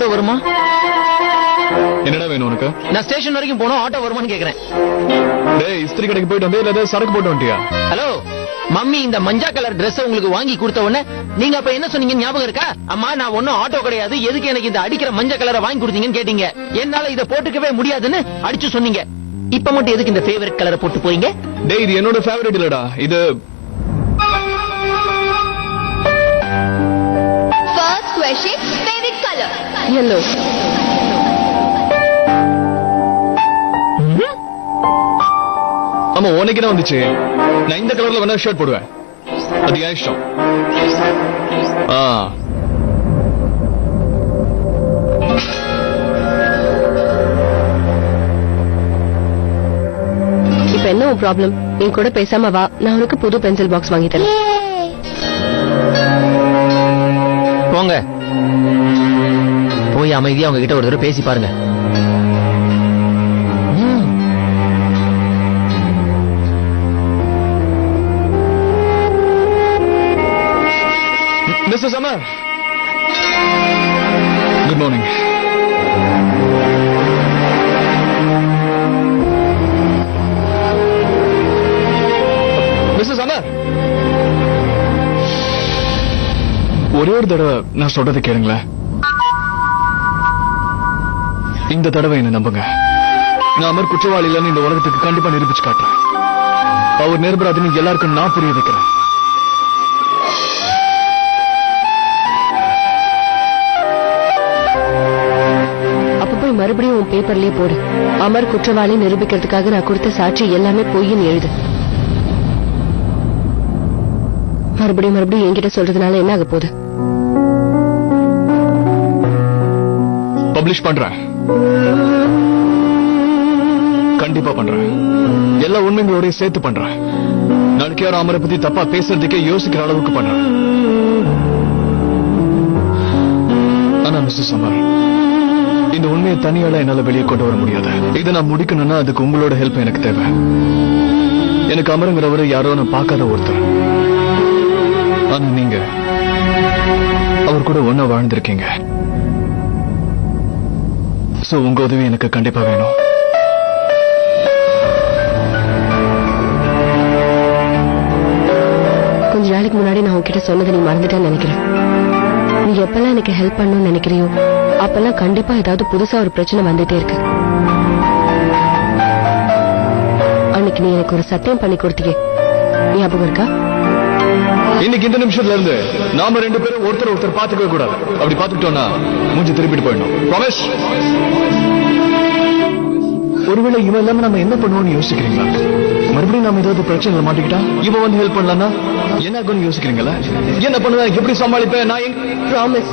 Auto வருமா? என்னடா வேணும் உனக்கு? நான் ஸ்டேஷன் வரைக்கும் போனோம், ஆட்டோ வருமான்னு கேக்குறேன். டேய், இஸ்திரி கடைக்கு போயிட்டு வந்து இல்ல சரக்கு போட்டு வந்துட்டியா? ஹலோ மம்மி, இந்த மஞ்சா கலர் Dress உங்களுக்கு வாங்கி கொடுத்த உடனே நீங்க அப்ப என்ன சொன்னீங்க ஞாபகம் இருக்கா? அம்மா நான் ஒன்னும் ஆட்டோ கிடையாது, எதுக்கு எனக்கு இந்த அடிக்கிற மஞ்சள் கலரை வாங்கி கொடுத்தீங்கன்னு கேட்டீங்க. என்னால இதை போட்டுக்கவே முடியாதுன்னு அடிச்சு சொன்னீங்க. இப்ப மட்டும் எதுக்கு இந்த ஃபேவரட் கலரை போட்டு போறீங்க? டேய், இது என்னோட ஃபேவரட் இல்லடா. இது First question, favorite color? Yellow. ஆமா, உனக்கு என்ன வந்துச்சு? நான் இந்த கலர்ல வேணா ஷர்ட் போடுவேன், அது என் இஷ்டம். இப்ப என்ன உன் ப்ராப்ளம்? என் கூட பேசாம வா, நான் உனக்கு புது பென்சில் பாக்ஸ் வாங்கி தரேன். போங்க, போய் அமைதியா அவங்க கிட்ட ஒரு தடவை பேசி பாருங்க. Mrs. Amar, good morning. Mrs. Amar, ஒரே ஒரு தடவை நான் சொல்றதை கேளுங்களேன். இந்த தடவை என்ன நம்புங்க. நான் அமர் குற்றவாளி இல்லைன்னு இந்த உலகத்துக்கு கண்டிப்பா நிரூபிச்சு காட்டுறேன். அவர் நிரபராதின்னு எல்லாருக்கும் நான் புரிய வைக்கிறேன். மறுபடியும் உன் பேப்பர்லயே போடு. அமர் குற்றவாளி நிரூபிக்கிறதுக்காக நான் கொடுத்த சாட்சி எல்லாமே பொய்ன்னு எழுது. மறுபடியும் என்கிட்ட சொல்றதுனால என்ன ஆக போகுது? பப்ளிஷ் பண்றேன், கண்டிப்பா பண்றேன். எல்லா உண்மைகளோட சேர்த்து பண்றேன். நாளைக்கு யாரும் அமரை பத்தி தப்பா பேசுறதுக்கே யோசிக்கிற அளவுக்கு பண்றேன். ஆனா மிஸ்ஸஸ் அமர், இந்த உண்மையை தனியால என்னால வெளியே கொண்டு வர முடியாது. இதை நான் முடிக்கணும்னா அதுக்கு உங்களோட ஹெல்ப் எனக்கு தேவை. எனக்கு அமருங்கிறவரு யாரோ நான் பார்க்காத ஒருத்தர். ஆனா நீங்க அவர் கூட ஒன்னா வாழ்ந்திருக்கீங்க. சோ உங்க உதவி எனக்கு கண்டிப்பா வேணும். கொஞ்ச நாளைக்கு முன்னாடி நான் உன்கிட்ட சொன்னதை நீ மறந்துட்டேன்னு நினைக்கிறேன். நீ எப்பெல்லாம் எனக்கு ஹெல்ப் பண்ணணும்னு நினைக்கிறியோ அப்பெல்லாம் கண்டிப்பா ஏதாவது புதுசா ஒரு பிரச்சனை வந்துட்டே இருக்கு. அன்னைக்கு நீ எனக்கு ஒரு சத்தியம் பண்ணி கொடுத்தீங்க, ஞாபகம் இருக்கா? இன்னைக்கு இந்த நிமிஷத்துல இருந்து நாம ரெண்டு பேரும் ஒருத்தர் பாத்துக்கவே கூடாது. அப்படி பாத்துக்கிட்டோம்னா மூஞ்சி திருப்பிட்டு போயிடணும். ப்ராமிஸ்? ஒருவேளை இவன் இல்லாம நம்ம என்ன பண்ணுவோம்னு யோசிக்கிறீங்களா? மறுபடியும் நாம ஏதாவது பிரச்சனை மாட்டிக்கிட்டா இவன் வந்து ஹெல்ப் பண்ணலன்னா என்ன ஆகும்னு யோசிக்கிறீங்களா? என்ன பண்ணுவேன், எப்படி சமாளிப்பேன் நான்? ப்ராமிஸ்.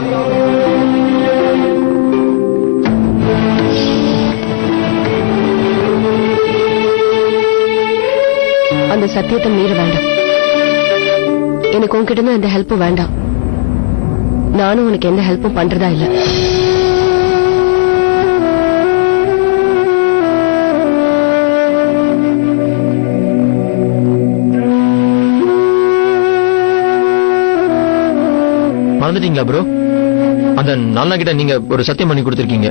அந்த சத்தியத்தை மீற வேண்டாம். எனக்கு உன்கிட்ட இருந்து எந்த ஹெல்ப்பும் வேண்டாம். நானும் உனக்கு எந்த ஹெல்ப்பும் பண்றதா இல்ல. மறந்துட்டீங்களா ப்ரோ? அந்த நானா கிட்ட நீங்க ஒரு சத்தியம் பண்ணி கொடுத்திருக்கீங்க.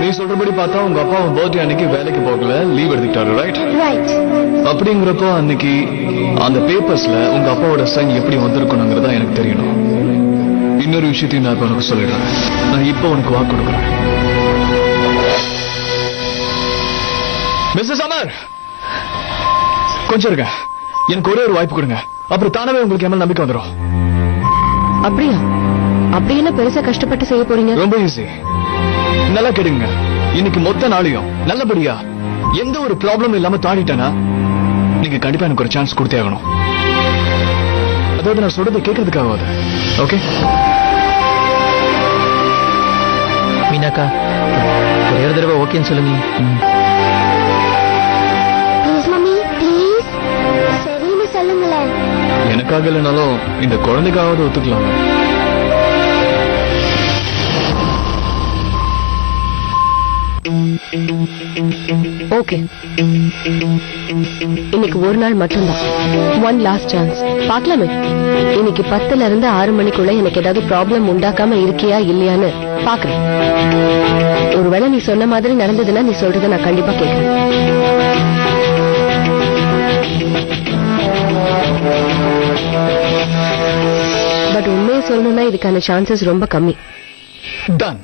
நீ சொல்றபடி பார்த்தா உங்க அப்பா பர்த்டே அன்னைக்கு வேலைக்கு போகல, லீவ் எடுத்துக்கிட்டாரு, ரைட்? அப்படிங்கிறப்போ அன்னைக்கு அந்த பேப்பர்ஸ்ல உங்க அப்பாவோட சைன் எப்படி வந்திருக்கணுங்கிறதா எனக்கு தெரியணும். இன்னொரு விஷயத்தையும் நான் இப்ப உனக்கு சொல்லிடுறேன். நான் இப்ப உனக்கு வாக்கு கொடுக்குறேன். மிஸ்ஸஸ் அமர், கொஞ்சம் இருங்க. எனக்கு ஒரே ஒரு வாய்ப்பு கொடுங்க. அப்புறம் தானவே உங்களுக்கு என் மேல நம்பிக்கை வந்துடும். அப்படியா? அப்படி என்ன பெருசா கஷ்டப்பட்டு செய்ய போறீங்க? ரொம்ப ஈஸி. நல்லா கேடுங்க. இன்னைக்கு மொத்த நாளையும் நல்லபடியா எந்த ஒரு ப்ராப்ளம் இல்லாம தாண்டிட்டேனா நீங்க கண்டிப்பா எனக்கு ஒரு சான்ஸ் கொடுத்தே ஆகணும். அதாவது நான் சொல்றதை கேட்கறதுக்காக. ஓகே மீனாக்கா, ஒரே ஒரு தடவை ஓகேன்னு சொல்லுங்க. எனக்காக இல்லைனாலும் இந்த குழந்தைக்காவது ஒத்துக்கலாம். ஓகே, இன்னைக்கு ஒரு நாள் மட்டும்தான். One last chance. பார்க்கலாமே, இன்னைக்கு 10ல இருந்து 6 மணிக்குள்ள எனக்கு ஏதாவது ப்ராப்ளம் உண்டாக்காம இருக்கியா இல்லையான்னு பாக்குறேன். ஒருவேளை நீ சொன்ன மாதிரி நடந்ததுன்னா நீ சொல்றதை நான் கண்டிப்பா கேட்கிறேன். பட் உண்மையை சொல்லணும்னா இதுக்கான சான்சஸ் ரொம்ப கம்மி. டன்.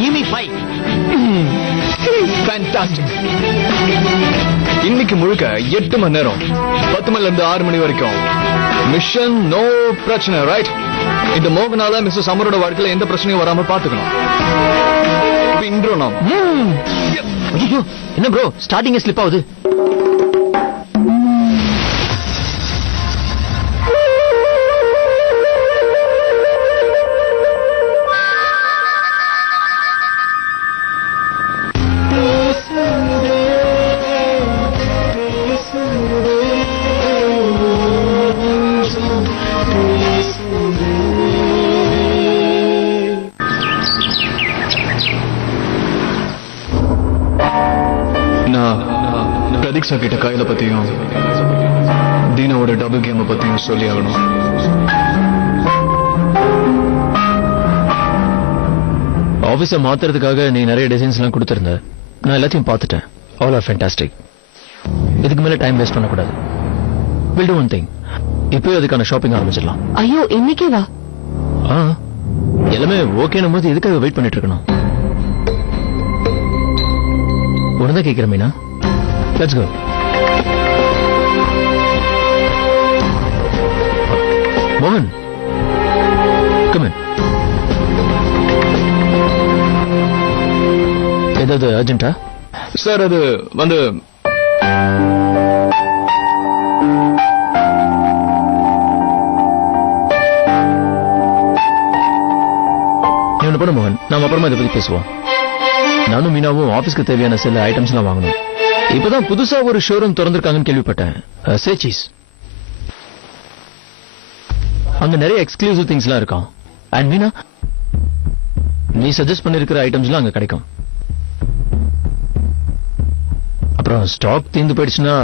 Give me 5. Fantastic. இன்னைக்கு முழுக்க 8 மணி நேரம், 10 மணில இருந்து 6 மணி வரைக்கும் மிஷன் நோ பிரச்சனை, ரைட்? இந்த மோகனால மிஸ்ஸஸ் அமரோட வாழ்க்கையில எந்த பிரச்சனையும் வராம பாத்துக்கணும். இன்றோ நாம் ஐயோ, என்ன ப்ரோ ஸ்டார்டிங் ஸ்லிப் ஆகுது? பிரதீக்ஷா கிட்ட கையில பத்தியும் தீனாவோட டபுள் கேம் பத்தியும் சொல்லி ஆகணும். ஆபீஸ மாத்துறதுக்காக நீ நிறைய டிசைன்ஸ் எல்லாம் கொடுத்திருந்த. நான் எல்லாத்தையும் பார்த்துட்டேன். All are fantastic. இதுக்கு மேல டைம் வேஸ்ட் பண்ணக்கூடாது. Will do one thing. இப்போ அதுக்கான ஷாப்பிங் ஆரம்பிச்சிடலாம். ஐயோ, இன்னைக்கே வா. எல்லாமே ஓகேனும் போது எதுக்காக வெயிட் பண்ணிட்டு இருக்கணும்? உடனே கேட்கிறேன் Meena. Let's go. Mohan, come in. ஏதாவது அர்ஜென்ட்டா? சார், அது வந்து நீ ஒண்ணு பண்ணு மோகன், நாம அப்புறமா இதை பத்தி பேசுவோம். நானும் மீனாவும் ஆபீஸ்க்கு தேவையான சில ஐட்டம்ஸ் எல்லாம் வாங்கணும். இப்பதான் புதுசா ஒரு ஷோரூம் திறந்திருக்காங்கன்னு கேள்விப்பட்டேன். சேச்சீஸ். அங்க நிறைய எக்ஸ்க்ளூசிவ் திங்ஸ் எல்லாம் இருக்காம். அண்ட் மீனா, நீ சஜஸ்ட் பண்ணிருக்கிற ஐட்டம்ஸ் எல்லாம் அங்க கிடைக்கும். அப்புறம் ஸ்டாக் தீர்ந்து போயிடுச்சுன்னா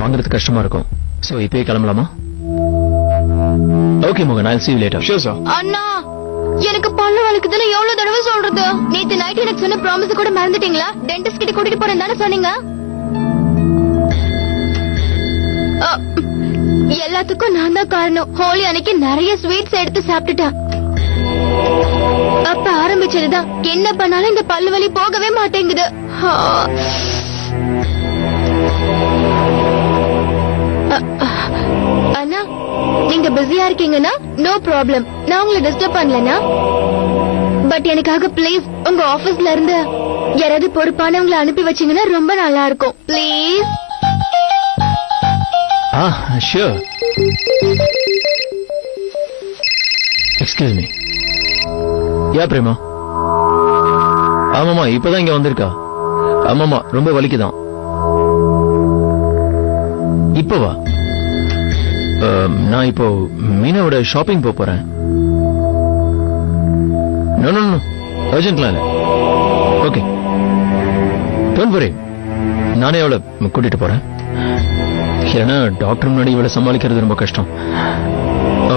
வாங்குறது கஷ்டமா இருக்கும். சோ இப்பயே கிளம்பலாமா? ஓகே மோகன், I'll see you later. Sure sir. அண்ணா, எனக்கு பல்லு வலிக்குதுன்னு எவ்வளவு தடவை சொல்றது? நேத்து நைட் எனக்கு சொன்ன ப்ராமிஸ் கூட மறந்துட்டீங்களா? டென்டிஸ்ட் கிட்ட கூட்டிட்டு போறேன் தானே சொன்னீங்க? எல்லாத்துக்கும் நான் தான் காரணம். ஹோலி அன்னைக்கு நிறைய ஸ்வீட்ஸ் எடுத்து சாப்பிட்டுட்டேன். அப்ப ஆரம்பிச்சதுதான். என்ன பண்ணாலும் இந்த பல்லு வலி போகவே மாட்டேங்குது. அண்ணா, நீங்க பிஸியா இருக்கீங்கன்னா நோ ப்ராப்ளம், நான் உங்களை டிஸ்டர்ப் பண்ணலனா. பட் எனக்காக ப்ளீஸ் உங்க ஆபீஸ்ல இருந்து யாராவது பொறுப்பானவங்களை அனுப்பி வச்சீங்கன்னா ரொம்ப நல்லா இருக்கும். ப்ளீஸ். Sure. Excuse me. யா பிரேமா? ஆமாமா, இப்பதான் இங்க வந்திருக்கா. ஆமாமா, ரொம்ப வலிக்குதான். இப்பவா? நான் இப்போ மீனாவோட ஷாப்பிங் போறேன். நோ நோ நோ, அர்ஜென்ட்லாம் இல்ல. ஓகே, டோன்ட் வரி, நானே அவளை கூட்டிட்டு போறேன். இல்லைன்னா டாக்டர் முன்னாடி இவளை சமாளிக்கிறது ரொம்ப கஷ்டம்.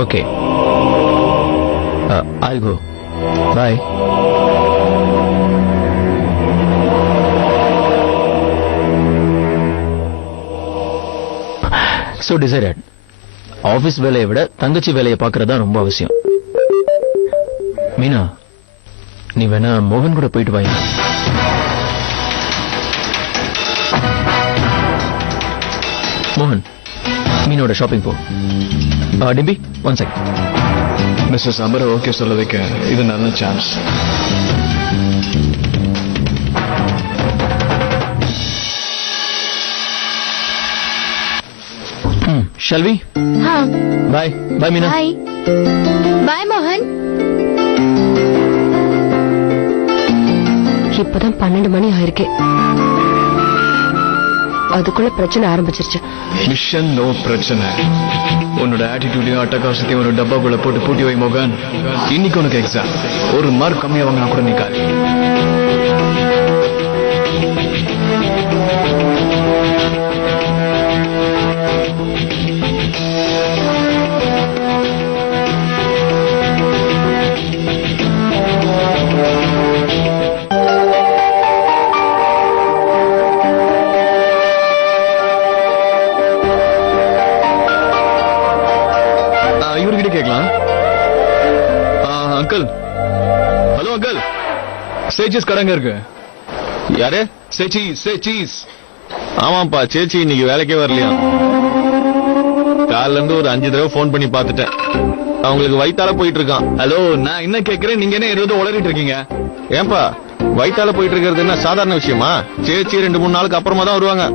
Okay, I'll go. Bye. So decided. Office வேலையை விட தங்கச்சி வேலையை பார்க்கறதா ரொம்ப அவசியம். மீனா, நீ வேணா மோகன் கூட போயிட்டு வாங்க. மோகன், மீனோட ஷாப்பிங் போ. டிம்பி, ஒன் செகண்ட். மிஸ்ஸஸ் அமரை ஓகே சொல்ல வைக்க இது நல்ல chance. Shall we? Bye. Bye, Meena. Bye. Bye, Mohan. இப்பதான் 12 மணி ஆயிருக்கு. அதுக்குள்ள பிரச்சனை ஆரம்பிச்சிருச்சு. மிஷன் நோ பிரச்சனை. உன்னோட ஆட்டிடியூடையும் அட்டகாசத்தையும் ஒரு டப்பாக்குள்ள போட்டு பூட்டி வை மோகன். இன்னைக்கு உனக்கு எக்ஸாம். ஒரு மார்க் கம்மியா வாங்கினா கூட நிக்காது. இவர்கிட்ட கேட்கலாம். அங்கிள், ஹலோ அங்கிள், சேச்சீஸ் கடங்க இருக்கு. யாரு? சேச்சீஸ். ஆமாப்பா, சேச்சி இன்னைக்கு வேலைக்கே வரலையா? காலைல இருந்து ஒரு 5 தடவை போன் பண்ணி பார்த்துட்டேன். அவங்களுக்கு வயித்தால போயிட்டு இருக்கான். ஹலோ, நான் என்ன கேட்கிறேன், நீங்க என்ன ஏதோ உளறிட்டு இருக்கீங்க? ஏன்பா வயித்தால போயிட்டு இருக்கிறது என்ன சாதாரண விஷயமா? சேச்சி 2-3 நாளுக்கு அப்புறமா தான் வருவாங்க.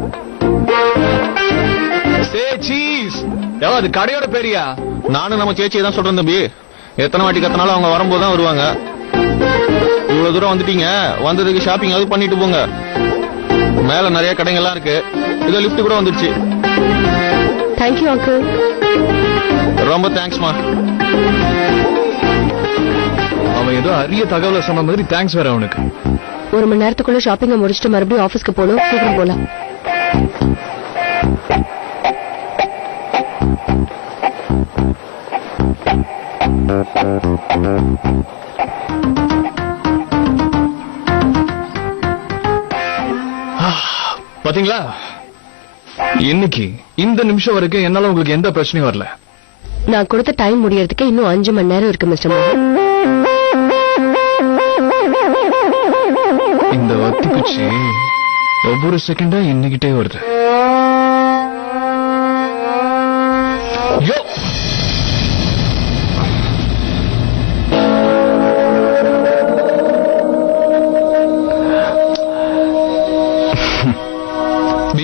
சேச்சீஸ் அது கடையோட பேரியா? நானும் நம்ம சேச்சியை தான் சொல்றேன் தம்பி. எத்தனை வாட்டி கத்தனாலும் அவங்க வரும்போது தான் வருவாங்க. இவ்வளவு தூரம் வந்துட்டீங்க, வந்ததுக்கு ஷாப்பிங் அது பண்ணிட்டு போங்க. மேல நிறைய கடைகள்லாம் இருக்கு. இது லிஃப்ட் கூட வந்துடுச்சு. Thank you uncle. ரொம்ப தேங்க்ஸ்மா. அவன் ஏதோ அரிய தகவலை சொன்ன மாதிரி தேங்க்ஸ் வேற அவனுக்கு. 1 மணி நேரத்துக்குள்ள ஷாப்பிங்க முடிச்சுட்டு மறுபடியும் ஆபீஸ்க்கு போகணும். சீக்கிரம் போலாம். பாத்தீங்களா, இன்னைக்கு இந்த நிமிஷம் வரைக்கும் என்னால உங்களுக்கு எந்த பிரச்சனையும் வரல. நான் கொடுத்த டைம் முடியறதுக்கு இன்னும் 5 மணி நேரம் இருக்கு மிஸ்டர் மோகன். இந்த வத்தி குச்சி ஒவ்வொரு செகண்டா இன்னிக்கிட்டே வருது. யோ,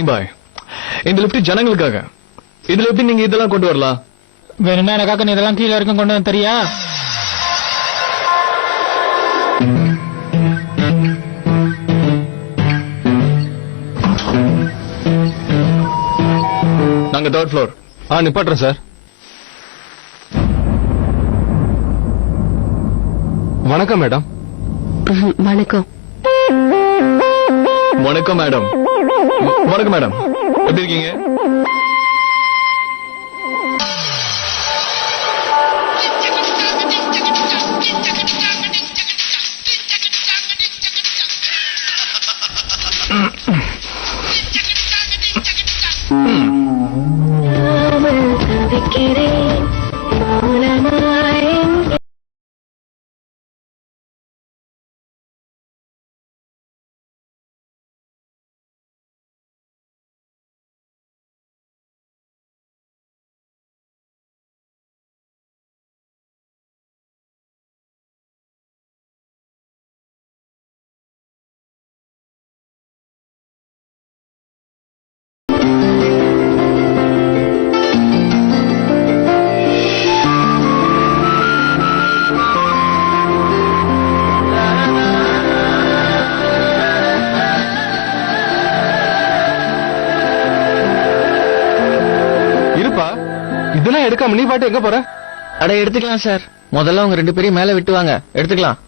பாய், இந்த லிப்ட் ஜனங்களுக்காக. இதுல எப்படி நீங்க இதெல்லாம் கொண்டு வரலாம்? வேணும்னா எனக்காக நீ இதெல்லாம் கீழே இருக்கும் கொண்டு வந்து தெரியா? நாங்க 3rd floor. நிப்பாட்டுறேன் சார். வணக்கம் மேடம். வணக்கம். வணக்கம் மேடம். வணக்கம் மேடம், எப்படி இருக்கீங்க? இதெல்லாம் எடுக்காம நீ பாட்டு எங்க போற? அட எடுத்துக்கலாம் சார். முதல்ல அவங்க 2 பேரையும் மேல விட்டுவாங்க. எடுத்துக்கலாம்.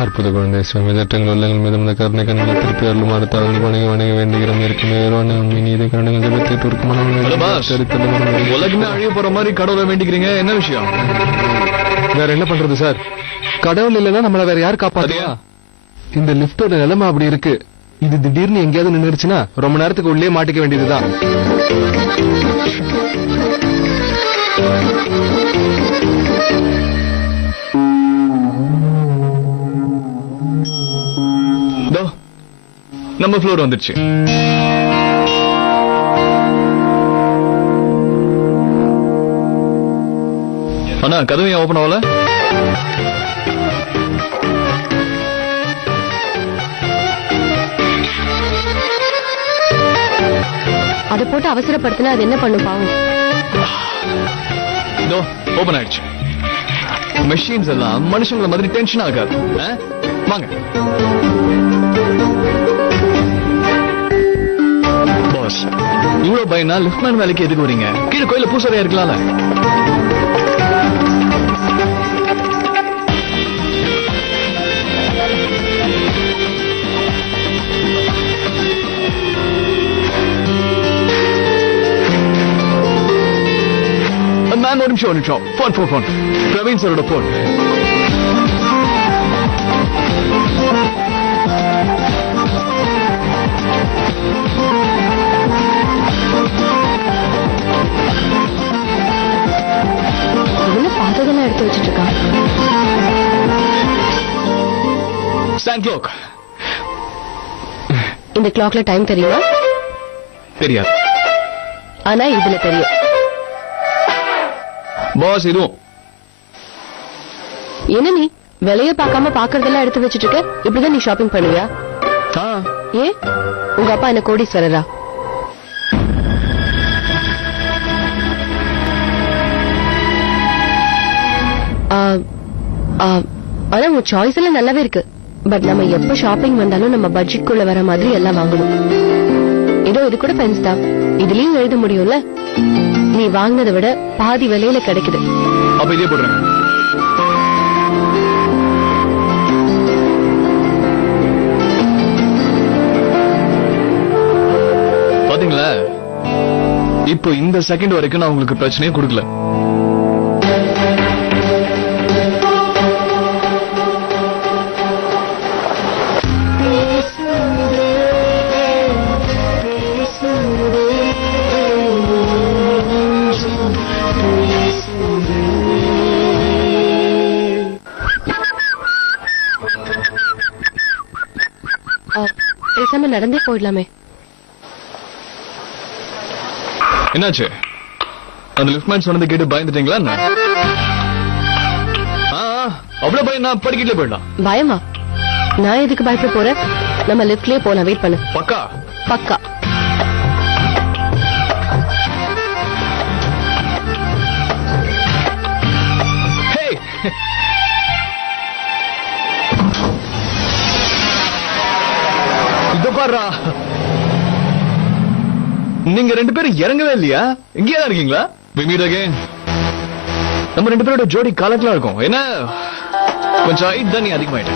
அற்புத குழந்தை சுவாமிதற்றங்கள் மீது கருணை கண்களை திருப்பி அருளும் அடுத்தார்கள் வணங்கி வணங்கி வேண்டுகிறோம். இருக்குமே உண்மை நீதி கருணங்கள் ஜபத்தை உலகமே அழிய போற மாதிரி கடவுளை வேண்டிக்கிறீங்க, என்ன விஷயம்? வேற என்ன பண்றது சார்? கடவுள் இல்லைன்னா நம்மள வேற யார் காப்பாத்தியா? இந்த லிப்டோட நிலைமை அப்படி இருக்கு. இது திடீர்னு எங்கேயாவது நின்றுச்சுன்னா ரொம்ப நேரத்துக்கு உள்ளே மாட்டிக்க வேண்டியதுதான். நம்ம ஃப்ளோர் வந்துருச்சு. அண்ணா, கதவு ஏன் ஓபன் ஆகல? அதை போட்டு அவசரப்படுத்தினா அது என்ன பண்ணும் பாவம்? இதோ ஓபன் ஆயிடுச்சு. மெஷின்ஸ் எல்லாம் மனுஷங்கள மாதிரி டென்ஷன் ஆகாது. வாங்க பாஸ், இவ்வளவு பயனா லிஃப்ட்மேன் வேலைக்கு எதுக்கு வரீங்க? கீழே கோயில பூசாரியா இருக்கலாம்ல. மேம் ஒரு நிமிஷம். போன் பிரவீன் சாரோட போன். பார்த்ததெல்லாம் எடுத்து வச்சிட்டு இருக்கான். Stand clock. இந்த கிளாக்ல டைம் தெரியுமா? தெரியாது. ஆனா இதுல தெரியும். பாஸ் இதுவும். என்ன நீ விலைய பார்க்காம பாக்குறதெல்லாம் எடுத்து வச்சிட்டு இருக்க? இப்படிதான் நீ ஷாப்பிங் பண்ணுவியா? ஏ உங்க அப்பா என்ன கோடீஸ்வரரா? ஆனா உன் சாய்ஸ் எல்லாம் நல்லாவே இருக்கு. பட் நம்ம எப்ப ஷாப்பிங் வந்தாலும் நம்ம பட்ஜெட் குள்ள வர மாதிரி எல்லாம் வாங்கணும். ஏதோ இது கூட பென்ஸ் தான், இதுலயும் எழுத முடியும்ல. நீ வாங்கினதை விட பாதி விலையில கிடைக்குது. அப்ப இதே போடுறேன். பாத்தீங்களா, இப்போ இந்த செகண்ட் வரைக்கும் நான் உங்களுக்கு பிரச்சனையே கொடுக்கல. பேசாம நடந்தே போயிடலாமே. என்னாச்சு? அந்த லிஃப்ட்மேன் சொன்னதை கேட்டு பயந்துட்டீங்களா? அவ்வளவு பயம், நான் படிக்கிட்டே போயிடலாம். பயமா? நான் எதுக்கு பயப்பட போறேன்? நம்ம லிஃப்ட்லயே போலாம். வெயிட் பண்ணு. பக்கா பக்கா. இத பாருடா, நீங்க ரெண்டு பேரும் இறங்கவே இல்லையா? இங்கேயே தான் இருக்கீங்களா? We meet again. நம்ம ரெண்டு பேரோட ஜோடி கலக்கலா இருக்கும். என்ன கொஞ்சம் ஹைட் தான் நீ அதிகமாயிட்ட.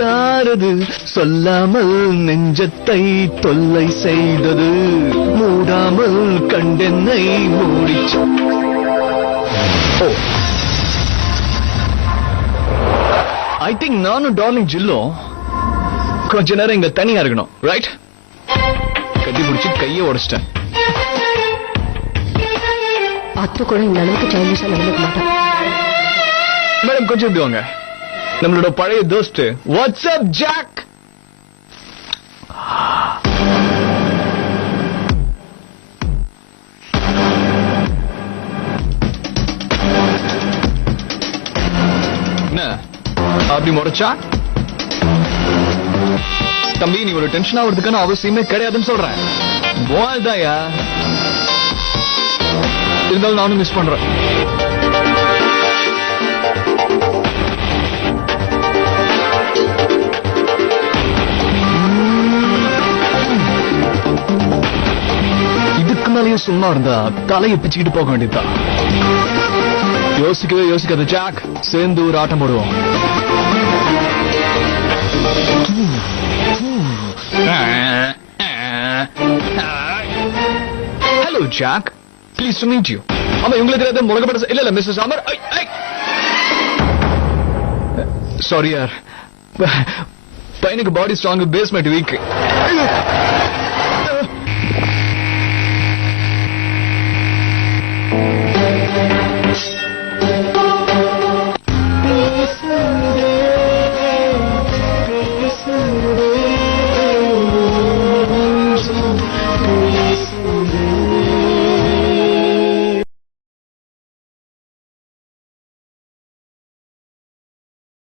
யாரது சொல்லாமல் நெஞ்சத்தை தொல்லை செய்தது, மூடாமல் கண்டென்னை மூடிச்சு. ஐ திங்க் நானும் டார்லிங் ஜில்லும் கொஞ்ச நேரம் இங்க தனியா இருக்கணும். ரைட்? கட்டி பிடிச்சி கையை உடைச்சிட்டேன். அத்து கூட இந்த அளவுக்கு சைல்டிஷா நடந்துக்க மாட்டான். மேடம் கொஞ்சம் இப்படி வாங்க. நம்மளோட பழைய தோஸ்ட். What's up jack? என்ன அப்படி முறைச்சா? தம்பி, நீ ஒரு டென்ஷன் ஆகுறதுக்கான அவசியமே கிடையாதுன்னு சொல்றேன். போல்தாயா இருந்தாலும் நானும் மிஸ் பண்றேன். சும்மா இருந்தா தலையை பிச்சுக்கிட்டு போக வேண்டியதுதான். யோசிக்கவே யோசிக்காத ஜாக், சேர்ந்து ஒரு ஆட்டம் போடுவோம். Hello Jack, please to meet you. ஆமா, உங்களுக்கு ஏதாவது முழக்கப்பட்ட? இல்ல இல்ல மிஸ்டர் சாமர். சாரி யார், பையனுக்கு பாடி ஸ்ட்ராங், பேஸ்மெண்ட் வீக்.